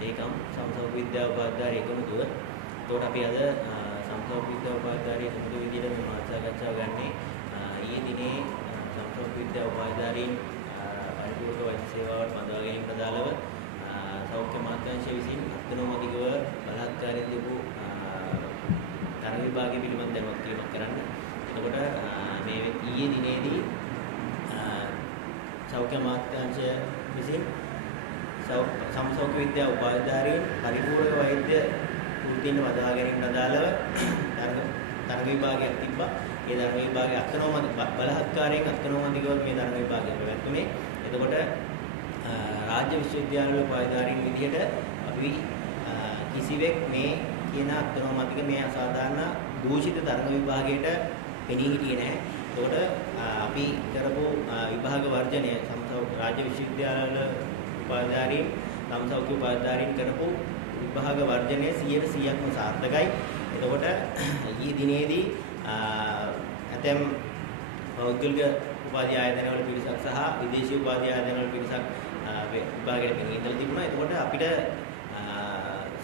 ඒකම් සමසෞඛ්‍ය විද්‍යා උපාධිධාරී එකමුතුව. එතකොට අපි අද සමසෞඛ්‍ය විද්‍යා උපාධිධාරී එකමුතුව විදිහට මේ මාතෘකාව ගන්නේ ඊයේ දිනේ සමසෞඛ්‍ය විද්‍යා උපාධිධාරීන් පරිපූර්ණ වෛද්‍ය සේවාවට බඳවා ගැනීමට අදාළව සෞඛ්‍ය අමාත්‍යාංශය විසින් අත්නෝමතිකව බලහත්කාරයෙන් දීපු තරග විභාගය පිළිබඳ දැනුවත් කිරීමක් කරන්න. එතකොට මේ ඊයේ දිනේදී සෞඛ්‍ය අමාත්‍යාංශය විසින් සමසෞඛ්‍ය විද්‍යා උපාධිධාරීන් පරිපූර්ණ වෛද්‍ය වෘත්තීන් වදවා ගැනීමට අදාළව තරග විභාගයක් තිබ්බා. ඒ තරග විභාගයේ අත්නෝමතික බලහත්කාරයෙන් අත්නෝමතිකව මේ තරග විභාගය පැවැත්වුණේ. එතකොට රාජ්‍ය විශ්වවිද්‍යාලවල උපාධිධාරීන් විදිහට අපි කිසිවෙක් මේ කියන අත්නෝමතික මේ අසාධාරණ දූෂිත තරග විභාගයට පෙනී හිටියේ නැහැ. එතකොට අපි කරපු විභාග වර්ජනය රාජ්‍ය විශ්වවිද්‍යාලවල උපාධිධාරීන් සමසෞඛ්‍ය උපාධිධාරීන් කරපු විභාග වර්ජනය 100%ක්ම සාර්ථකයි. එතකොට ඊයේ දිනේදී ඇතැම් පෞද්ගලික උපාධි ආයතනවල පිරිසක් සහ විදේශීය උපාධි ආයතනවල පිරිසක් විභාගයට පෙනී ඉඳලා තිබුණා. එතකොට අපිට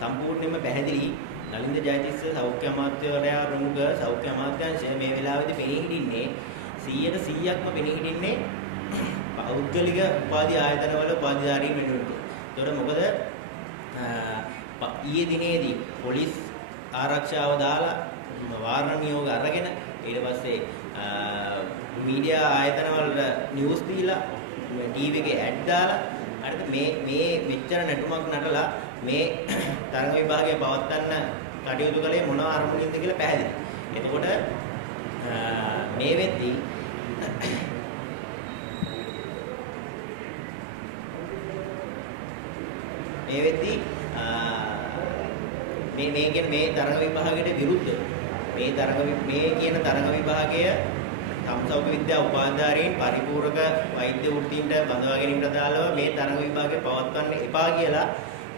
සම්පූර්ණයෙන්ම පැහැදිලි නලින්ද ජයතිස්ස සෞඛ්‍ය අමාත්‍යවරයා ප්‍රමුඛ සෞඛ්‍ය අමාත්‍යාංශය මේ වෙලාවේදී පෙනී හිටින්නේ 100%ක්ම පෙනී හිටින්නේ පෞද්ගලික උපාධි ආයතනවල උපාධිධාරීන් වෙනුවෙන්. ඒතකොට මොකද ඊයේ දිනේදී පොලිස් ආරක්ෂාව දාලා වාරණ නියෝග අරගෙන ඊට පස්සේ මීඩියා ආයතනවල නිවුස් දීලා ටීවී එකේ ඇඩ් දාලා අනිත් මේ මෙච්චර නැටුමක් නටලා මේ තරග විභාගය පවත්වන්න කටයුතු කළේ මොන අරමුණින්ද කියලා පැහැදිලි. එතකොට මේ වෙද්දී මේ කියන මේ තරග විභාගයට විරුද්ධ මේ කියන තරග විභාගය සමසෞඛ්‍ය විද්‍යා උපාධිධාරීන් පරිපූර්ණක වෛද්‍ය වෘත්තීන්ට බඳවා ගැනීමට අදාළව මේ තරග විභාගය පවත්වන්න එපා කියලා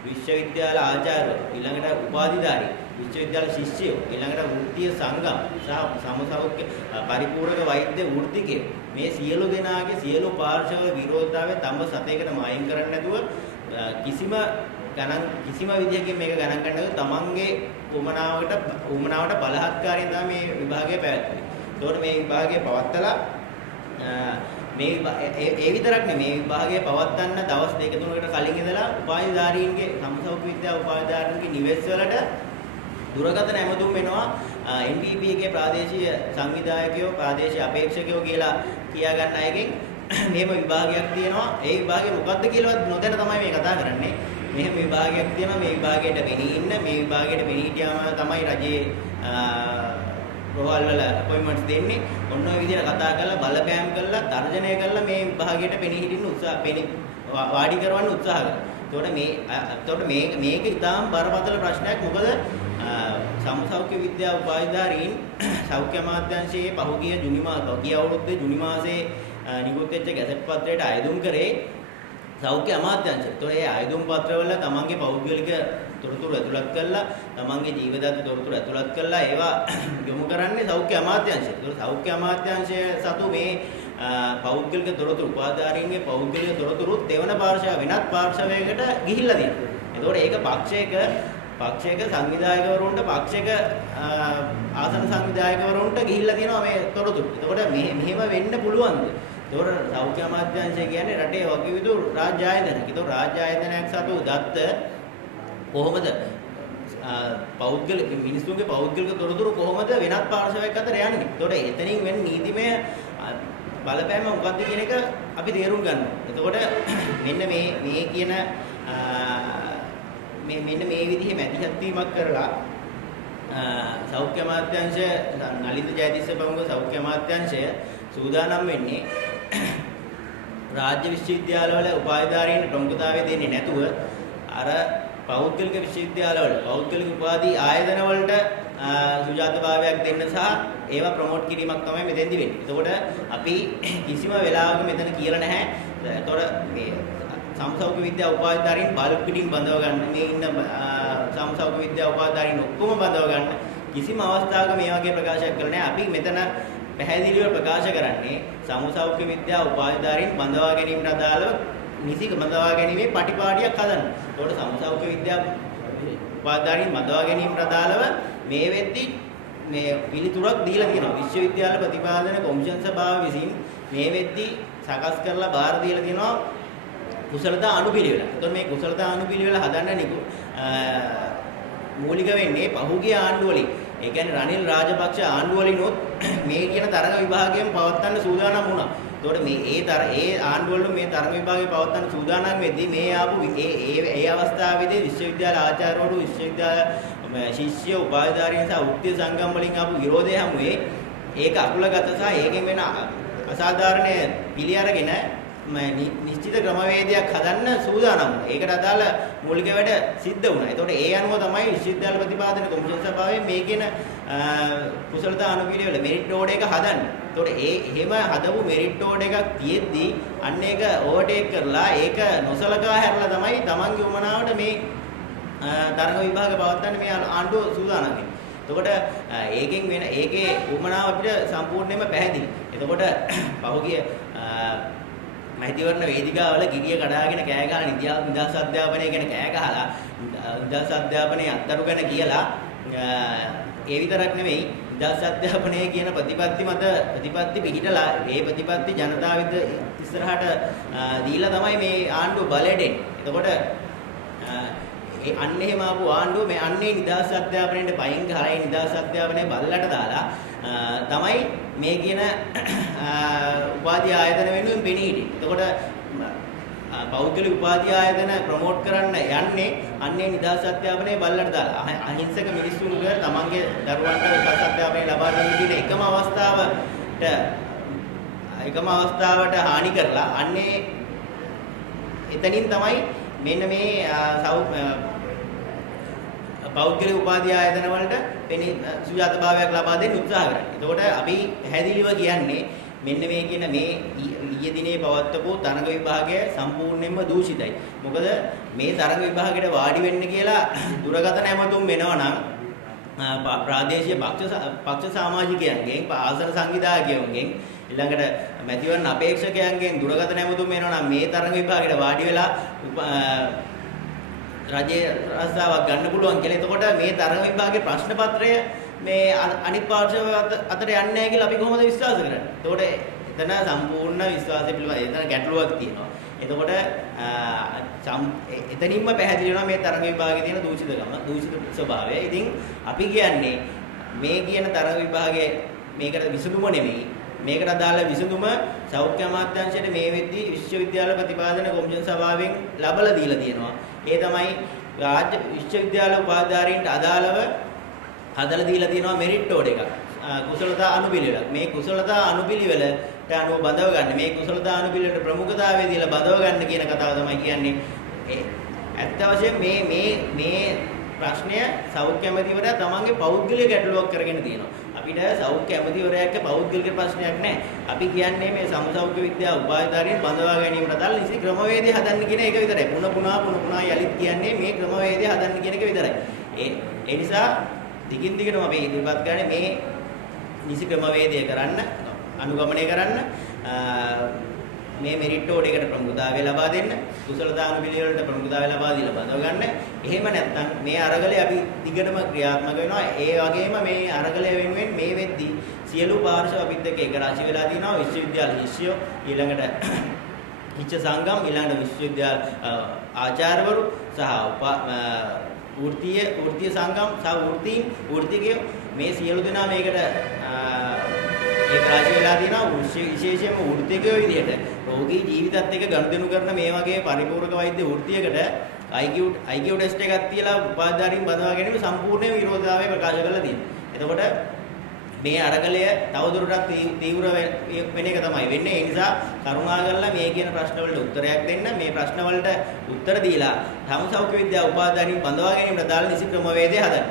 විශ්වවිද්‍යාල ආචාර්යවරු ඊළඟට උපාධිධාරී විශ්වවිද්‍යාල ශිෂ්‍යයෝ ඊළඟට වෘත්තීය සංගම් සහ සමසෞඛ්‍ය පරිපූර්ණක වෛද්‍ය වෘත්තිකයෝ මේ සියලු දෙනාගේ සියලු පාර්ශව විරෝධතාවය තම සතේකටම අයින් කරන්න නැතුව කිසිම විදියකින් මේක ගණන් ගන්න නැතුව තමන්ගේ උමනාවට බලහත්කාරයෙන් තමයි මේ විභාගය පැවැත්වෙන්නේ. ඒතකොට මේ විභාගය පවත්තලා ඒ විතරක් නෙමෙයි මේ විභාගය පවත්වන්න දවස් 2-3කට කලින් ඉඳලා උපාධිධාරීන්ගේ සමසෞඛ්‍ය විද්‍යා උපාධිධාරීන්ගේ නිවෙස් වලට දුරකථන ඇමතුම් වෙනවා NPP එකේ ප්‍රාදේශීය සංවිධායකයෝ ප්‍රාදේශීය අපේක්ෂකයෝ කියලා කියා ගන්න අයගෙන් මෙහෙම විභාගයක් තියෙනවා. ඒ විභාගය මොකක්ද කියලාවත් නොදැන තමයි මේ කතා කරන්නේ. මෙහෙම විභාගයක් තියෙනවා. මේ විභාගයට පෙනී ඉන්න මේ විභාගයට පෙනී හිටියාම තමයි රජයේ රෝහල් වල අපොයින්ට්මන්ට්ස් දෙන්නේ. ඔන්න ඔය විදිහට කතා කරලා බලපෑම් කරලා තර්ජනය කරලා මේ විභාගයට පෙනී හිටින්න වාඩි කරවන්න උත්සාහ කරනවා. එතකොට මේක ඉතාම බරපතල ප්‍රශ්නයක්. මොකද සමසෞඛ්‍ය විද්‍යා උපාධිධාරීන් සෞඛ්‍ය අමාත්‍යාංශයේ පහුගිය අවුරුද්දේ ජුනි මාසයේ නිකුත් වෙච්ච ගැසට් පත්‍රයට අයදුම් කරේ සෞඛ්‍ය අමාත්‍යාංශය. ඒතකොට ඒ අයදුම් පත්‍රවල තමන්ගේ පෞද්ගලික තොරතුරු ඇතුළත් කරලා තමන්ගේ ජීවදත්ත තොරතුරු ඇතුළත් කරලා ඒවා යොමු කරන්නේ සෞඛ්‍ය අමාත්‍යාංශය. ඒතකොට සෞඛ්‍ය අමාත්‍යාංශය සතු මේ පෞද්ගලික තොරතුරු උපාධිධාරීන්ගේ පෞද්ගලික තොරතුරු දෙවන පාර්ශවය වෙනත් පාර්ශවයකට ගිහිල්ලා තියෙනවා. ඒතකොට ඒක පක්ෂයක සංවිධායකවරුන්ට පක්ෂයක ආසන සංවිධායකවරුන්ට ගිහිල්ලා තියෙනවා මේ තොරතුරු. එතකොට මෙහෙම වෙන්න පුළුවන්ද? ඒතකොට සෞඛ්‍ය අමාත්‍යාංශය කියන්නේ රටේ වගකීම් රාජ්‍ය ආයතනයක්. ඒතකොට රාජ්‍ය ආයතනයක් සතු දත්ත කොහොමද මිනිස්සුන්ගේ පෞද්ගලික තොරතුරු කොහොමද වෙනත් පාර්ශවයක් අතර යන්නේ? ඒතකොට එතනින් වෙන නීතිමය බලපෑම මොකක්ද කියන එක අපි තේරුම් ගන්නවා. එතකොට මෙන්න මේ කියන මෙන්න මේ විදිහේ මැදිහත් වීමක් කරලා සෞඛ්‍ය අමාත්‍යාංශය නලින්ද ජයතිස්ස ප්‍රමුඛ සෞඛ්‍ය අමාත්‍යාංශය සූදානම් වෙන්නේ රාජ්‍ය විශ්වවිද්‍යාලවල උපාධිධාරීන් ප්‍රමුඛතාවය දෙන්නේ නැතුව අර පෞද්ගලික විශ්වවිද්‍යාලවල පෞද්ගලික උපාධි ආයතන වලට සුජාතභාවයක් දෙන්න සහ ඒවා ප්‍රොමෝට් කිරීමක් තමයි මෙතෙන්දි වෙන්නේ. එතකොට අපි කිසිම වෙලාවක මෙතන කියලා නැහැ. එතකොට මේ සමසෞඛ්‍ය විද්‍යා උපාධිධාරීන් බල්ක් පිටින් බඳව ගන්න මේ ඉන්න සමසෞඛ්‍ය විද්‍යා උපාධිධාරීන් ඔක්කොම බඳව ගන්න කිසිම අවස්ථාවක මේ වගේ ප්‍රකාශයක් කළා නැහැ. අපි මෙතන පැහැදිලිව ප්‍රකාශ කරන්නේ සමසෞඛ්‍ය විද්‍යා උපාධිධාරීන් බඳවා ගැනීමට අදාළව නිසි මදවා ගැනීමේ පටිපාටියක් හදන්න. ඒකට සමුසෞඛ්‍ය විද්‍යාව උපාධාරීන් මදවා ගැනීමට අදාළව මේ වෙද්දි මේ පිළිතුරක් දීලා තියෙනවා. විශ්වවිද්‍යාල ප්‍රතිපාදන කොමිෂන් සභාව විසින් මේ වෙද්දි සකස් කරලා බාර දීලා තියෙනවා කුසලතා අනුපිළිවෙල. එතකොට මේ කුසලතා අනුපිළිවෙල හදන්න මූලික වෙන්නේ පහුගිය ආණ්ඩුවලින්. ඒ කියන්නේ රනිල් රාජපක්ෂ ආණ්ඩුවලිනොත් මේ කියන තරඟ විභාගයෙන් පවත්වන්න සූදානම් වුණා. එතකොට මේ ඒ ආණ්ඩුවල මේ තරඟ විභාගය පවත්වන්න සූදානම් වෙද්දී මේ ආපු ඒ අවස්ථාවේදී විශ්වවිද්‍යාල ආචාර්යවරු විශ්වවිද්‍යාල ශිෂ්‍ය උපාධිධාරීන් සහ වෘත්තීය සංගම් වලින් ආපු විරෝධය හැමුවේ ඒක අකුලගත සහ ඒකෙන් වෙන අසාධාරණ පිළි අරගෙන නිශ්චිත ක්‍රමවේදයක් හදන්න සූදානම් වුණා. ඒකට අදාළ මූලික වැඩ සිද්ධ වුණා. ඒතකොට ඒ අනුව තමයි විශ්වවිද්‍යාල ප්‍රතිපාදන කොමිෂන් සභාවේ මේකේන කුසලතා අනුපිළිවෙල මෙරිට් ඕඩ් එක හදන්නේ. ඒතකොට එහෙම හදපු මෙරිට් ඕඩ් එකක් තියෙද්දි අන්න ඒක ඕවර්ටේක් කරලා ඒක නොසලකා හැරලා තමයි Tamange උමනාවට මේ තරඟ විභාග පවත්වන්න මේ ආණ්ඩුව සූදානම් වෙන්නේ. එතකොට ඒකෙන් වෙන ඒකේ උමනාව අපිට සම්පූර්ණයෙන්ම පැහැදිලි. එතකොට පහුගිය මහිතවරණ වේදිකාවල ගිරිය කඩාගෙන කෑ ගහලා නිදහස් අධ්‍යාපනය ගැන කෑ ගහලා නිදහස් අධ්‍යාපනයේ අත්තරු ගැන කියලා ඒ විතරක් නෙමෙයි නිදහස් අධ්‍යාපනය කියන ප්‍රතිපත්ති පිළිහිටලා ඒ ප්‍රතිපත්ති ජනතාවෙත් ඉස්සරහට දීලා තමයි මේ ආණ්ඩුව බලයට එන්නේ. එතකොට අන්න එහෙම ආපු ආණ්ඩුව මේ අන්නේ නිදහස් අධ්‍යාපනයේ පයින් ගහලා ඒ නිදහස් අධ්‍යාපනයේ බල්ලට දාලා තමයි මේ කියන උපාධි ආයතන වෙනුවෙන් පෙනී හිටියේ. එතකොට පෞද්ගලික උපාධි ආයතන ප්‍රොමෝට් කරන්න යන්නේ අන්නේ නිදහස් අධ්‍යාපනයේ බල්ලට දාලා. අහිංසක මිනිස්සුන්ට තමන්ගේ දරුවන්ට නිදහස් අධ්‍යාපනය ලබා දෙන්න කියන එකම අවස්ථාවට හානි කරලා අන්නේ එතනින් තමයි මෙන්න මේ පෞද්ගලික උපාධි ආයතන වලට සුජාතභාවයක් ලබා දෙන්න උත්සාහ කරන්නේ. එතකොට අපි පැහැදිලිව කියන්නේ මෙන්න මේ කියන මේ ඊයේ දිනේ පවත්වපු තරඟ විභාගය සම්පූර්ණයෙන්ම දූෂිතයි. මොකද මේ තරඟ විභාගයට වාඩි වෙන්න කියලා දුරකථන ඇමතුම් වෙනවනම් ප්‍රාදේශීය පක්ෂ සමාජිකයන්ගෙන් ආසන සංවිධායකයන්ගෙන් ඊළඟට මැතිවරණ අපේක්ෂකයන්ගෙන් දුරකථන ඇමතුම් වෙනවනම් මේ තරඟ විභාගයට වාඩි වෙලා රජයේ රස්සාවක් ගන්න පුළුවන් කියලා. එතකොට මේ තරඟ විභාගයේ ප්‍රශ්න පත්‍රය මේ අනිත් පාර්ශව අතර යන්නේ නැහැ කියලා අපි කොහොමද විශ්වාස කරන්නේ? එතකොට එතන සම්පූර්ණ විශ්වාසය පිළිබඳ එතන ගැටලුවක් තියෙනවා. එතකොට එතනින්ම පැහැදිලි වෙනවා මේ තරඟ විභාගයේ තියෙන දූෂිත ස්වභාවය. ඉතින් අපි කියන්නේ මේ කියන තරඟ විභාගයේ මේකට විසඳුම නෙමෙයි. මේකට අදාළ විසඳුම සෞඛ්‍ය අමාත්‍යාංශයට මේ වෙද්දී විශ්වවිද්‍යාල ප්‍රතිපාදන කොමිෂන් සභාවෙන් ලබලා දීලා තියෙනවා. ඒ තමයි රාජ්‍ය විශ්වවිද්‍යාල උපාධිධාරීන්ට අදාළව හදලා දීලා තියෙනවා මෙරිට් ඕඩ් එකක්. කුසලතා අනුපිළිවෙලක්. මේ කුසලතා අනුපිළිවෙලට අනුව බඳව ගන්න. මේ කුසලතා අනුපිළිවෙලට ප්‍රමුඛතාවය දීලා බඳව ගන්න කියන කතාව තමයි කියන්නේ. ඇත්ත වශයෙන් මේ ප්‍රශ්නය සෞඛ්‍ය ඇමතිවරයා තමන්ගේ පෞද්ගලික ගැටලුවක් කරගෙන තියෙනවා. අපිට සෞඛ්‍ය ඇමතිවරයාගේ පෞද්ගලික ප්‍රශ්නයක් නැහැ. අපි කියන්නේ මේ සමුසෞඛ්‍ය විද්‍යාව උපාධිධාරීන් බඳවා ගැනීමට අදාළ නිසි ක්‍රමවේදය හදන්න කියන එක විතරයි. පුන පුනා යලිත් කියන්නේ මේ ක්‍රමවේදය හදන්න කියන එක විතරයි. ඒ නිසා දිගින් දිගටම අපි ඉදිරිපත් කරන්නේ මේ නිසි ක්‍රමවේදය කරන්න, අනුගමනය කරන්න, මේ මෙරිට් ඕඩ් එකට ප්‍රමුඛතාවය ලබා දෙන්න, කුසලතා අනුපිළිවෙලට ප්‍රමුඛතාවය ලබා දීලා බඳව ගන්න. එහෙම නැත්නම් මේ අරගලේ අපි දිගටම ක්‍රියාත්මක වෙනවා. ඒ වගේම මේ අරගලය වෙනුවෙන් මේ වෙද්දී සියලු පාර්ශව අපිත් එක්ක එක රාශි වෙලා තිනවා. විශ්වවිද්‍යාල ශිෂ්‍යයෝ, ඊළඟට ශිෂ්‍ය සංගම්, ඊළඟට විශ්වවිද්‍යාල ආචාර්යවරු සහ වෘත්තීය සංගම් සහ වෘත්තිකයෝ මේ සියලු දෙනා මේකට ඒක රාජ්‍ය වෙලා තියෙනවා. විශේෂයෙන්ම වෘත්තිකයෝ විදිහට රෝගී ජීවිතත් එක්ක ගනුදෙනු කරන මේ වගේ පරිපූර්ණක වෛද්‍ය වෘත්තියකට IQ ටෙස්ට් එකක් තියලා උපාධිධාරීන් බඳවා ගැනීම සම්පූර්ණ විරෝධතාවය ප්‍රකාශ කරලා තියෙනවා. එතකොට මේ අරගලය තවදුරටත් තීව්‍ර වෙන එක තමයි වෙන්නේ. ඒ නිසා කරුණාකරලා මේ කියන ප්‍රශ්න වලට උත්තරයක් දෙන්න. මේ ප්‍රශ්න වලට උත්තර දීලා සමුසෞඛ්‍ය විද්‍යාව උපාධිධාරීන් බඳවා ගැනීමට දාලා නිසි ක්‍රමවේදය හදන්න.